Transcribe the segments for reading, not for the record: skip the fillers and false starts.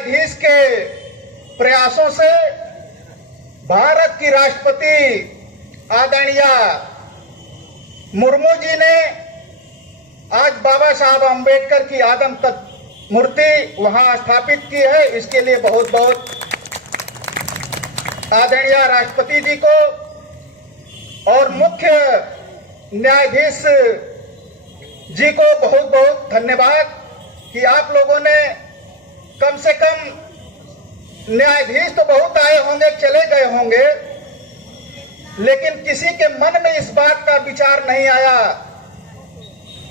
न्यायाधीश के प्रयासों से भारत की राष्ट्रपति आदरणीय मुर्मू जी ने आज बाबा साहब अम्बेडकर की आदम तक मूर्ति वहां स्थापित की है। इसके लिए बहुत बहुत आदरणीय राष्ट्रपति जी को और मुख्य न्यायाधीश जी को बहुत बहुत धन्यवाद कि आप लोगों ने कम से कम, न्यायाधीश तो बहुत आए होंगे, चले गए होंगे, लेकिन किसी के मन में इस बात का विचार नहीं आया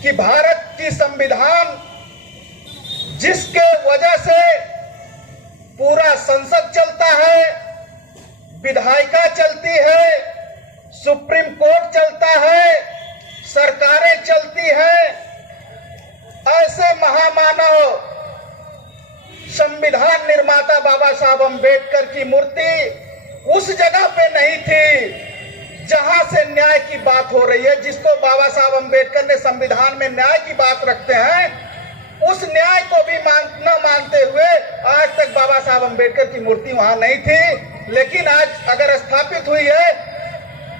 कि भारत की संविधान जिसके वजह से पूरा संसद चलता है, विधायिका चलती है, सुप्रीम कोर्ट चलता है, सरकारें चलती हैं, ऐसे महामानव संविधान निर्माता बाबा साहब अम्बेडकर की मूर्ति उस जगह पे नहीं थी जहां से न्याय की बात हो रही है। जिसको बाबा साहब अम्बेडकर ने संविधान में न्याय की बात रखते हैं, उस न्याय को भी न मानते हुए आज तक बाबा साहब अम्बेडकर की मूर्ति वहां नहीं थी। लेकिन आज अगर स्थापित हुई है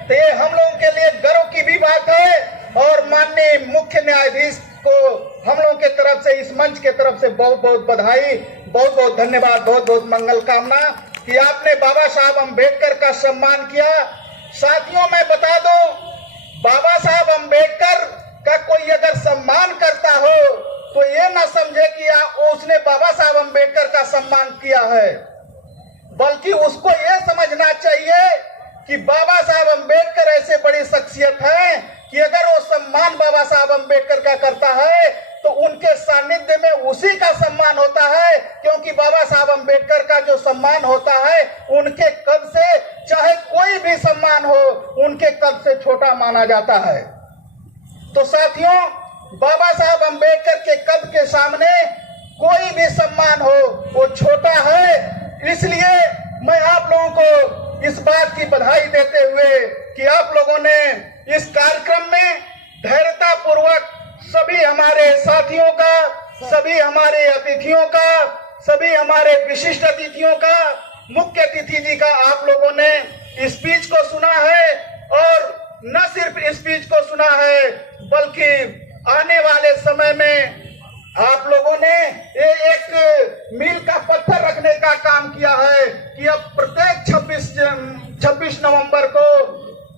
तो ये हम लोगों के लिए गर्व की भी बात है और माननीय मुख्य न्यायाधीश को हम लोगों के तरफ से, इस मंच के तरफ से बहुत बहुत बधाई, बहुत बहुत धन्यवाद, बहुत बहुत मंगल कामना कि आपने बाबा साहब अम्बेडकर का सम्मान किया। साथियों, मैं बता दूं, बाबा साहब अम्बेडकर का कोई अगर सम्मान करता हो तो ये ना समझे कि उसने बाबा साहब अम्बेडकर का सम्मान किया है, बल्कि उसको ये समझना चाहिए कि बाबा साहब अम्बेडकर ऐसे बड़ी शख्सियत है कि अगर वो सम्मान बाबा साहब अम्बेडकर का करता है तो उनके सानिध्य में उसी का सम्मान होता है, क्योंकि बाबा साहब अम्बेडकर का जो सम्मान होता है उनके कद से, चाहे कोई भी सम्मान हो, उनके कद से छोटा माना जाता है। तो साथियों, बाबा साहब अम्बेडकर के कद के सामने कोई भी सम्मान हो वो छोटा है। इसलिए मैं आप लोगों को इस बात की बधाई देते हुए कि आप लोगों ने इस कार्यक्रम में धैर्यता पूर्वक सभी हमारे साथियों का, सभी हमारे अतिथियों का, सभी हमारे विशिष्ट अतिथियों का, मुख्य अतिथि जी का आप लोगों ने स्पीच को सुना है और न सिर्फ स्पीच को सुना है बल्कि आने वाले समय में आप लोगों ने एक मील का पत्थर रखने का काम किया है कि अब प्रत्येक 26 नवंबर को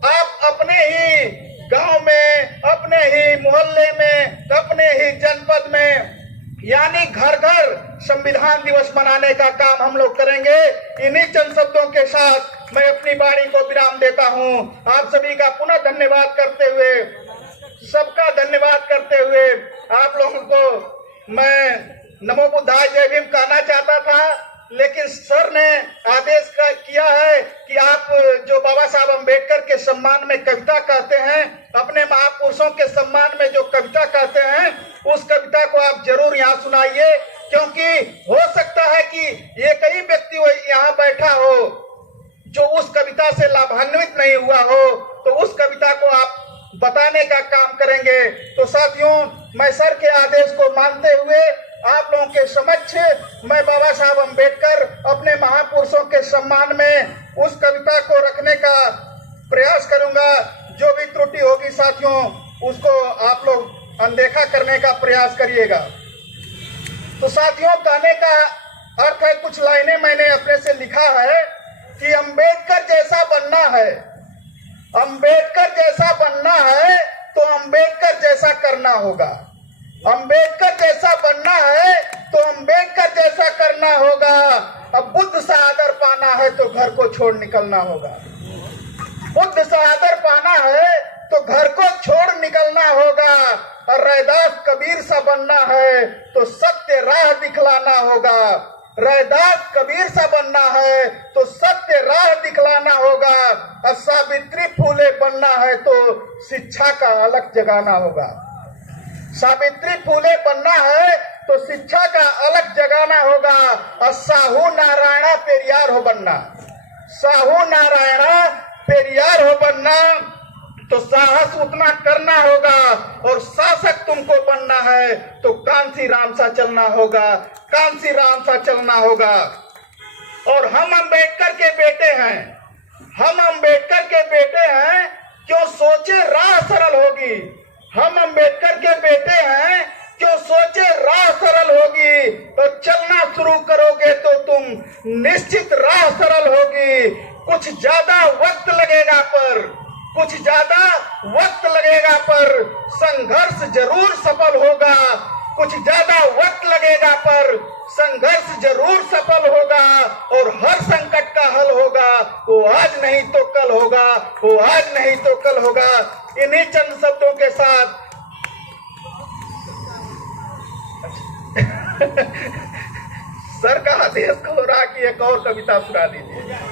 आप अपने ही गांव में, अपने ही मोहल्ले में, अपने ही जनपद में, यानी घर घर संविधान दिवस मनाने का काम हम लोग करेंगे। इन्हीं चंद शब्दों के साथ मैं अपनी वाणी को विराम देता हूं। आप सभी का पुनः धन्यवाद करते हुए, सबका धन्यवाद करते हुए आप लोगों को मैं नमो बुद्धाय जय भीम कहना चाहता था, लेकिन सर ने आदेश किया है कि आप जो बाबा साहब अम्बेडकर के सम्मान में कविता कहते हैं, अपने महापुरुषों के सम्मान में जो कविता कहते हैं, उस कविता को आप जरूर यहाँ सुनाइए, क्योंकि हो सकता है कि एक ही व्यक्ति यहाँ बैठा हो जो उस कविता से लाभान्वित नहीं हुआ हो, तो उस कविता को आप बताने का काम करेंगे। तो साथियों, मैं सर के आदेश को मानते हुए आप लोगों के समक्ष मैं बाबा साहब अम्बेडकर अपने महापुरुषों के सम्मान में उस कविता को रखने का प्रयास करूंगा। जो भी त्रुटि होगी साथियों, उसको आप लोग अनदेखा करने का प्रयास करिएगा। तो साथियों, कहने का अर्थ है, कुछ लाइनें मैंने अपने से लिखा है कि अम्बेडकर जैसा बनना है, अम्बेडकर जैसा बनना है तो अम्बेडकर जैसा करना होगा, अम्बेडकर जैसा बनना है तो अम्बेडकर जैसा करना होगा। अब बुद्ध सा आदर पाना है तो घर को छोड़ निकलना होगा, बुद्ध सा आदर पाना है तो घर को छोड़ निकलना होगा। और रैदास कबीर सा बनना है तो सत्य राह दिखलाना होगा, रैदास कबीर सा बनना है तो सत्य राह दिखलाना होगा। और सावित्री फूले बनना है तो शिक्षा का अलग जगाना होगा, सावित्री फूले बनना है तो शिक्षा का अलग जगाना होगा। और साहू नारायणा पेरियार हो बनना, साहू नारायणा पेरियार हो बनना। तो साहस उतना करना होगा, और शासक तुमको बनना है तो कांसी राम सा चलना होगा, कांसी राम सा चलना होगा। और हम अंबेडकर के बेटे हैं, हम अंबेडकर के बेटे हैं, क्यों सोचे राह सरल होगी। हम अंबेडकर के बेटे हैं, क्यों सोचे राह सरल होगी। तो चलना शुरू करोगे तो तुम निश्चित राह सरल होगी। कुछ ज्यादा वक्त लगेगा पर, कुछ ज्यादा वक्त लगेगा पर संघर्ष जरूर सफल होगा। कुछ ज्यादा वक्त लगेगा पर संघर्ष जरूर सफल होगा, और हर संकट का हल होगा। वो आज नहीं तो कल होगा, वो आज नहीं तो कल होगा। इन्हीं चंद शब्दों के साथ सर का आदेश हो रहा कि एक और कविता सुना दीजिए।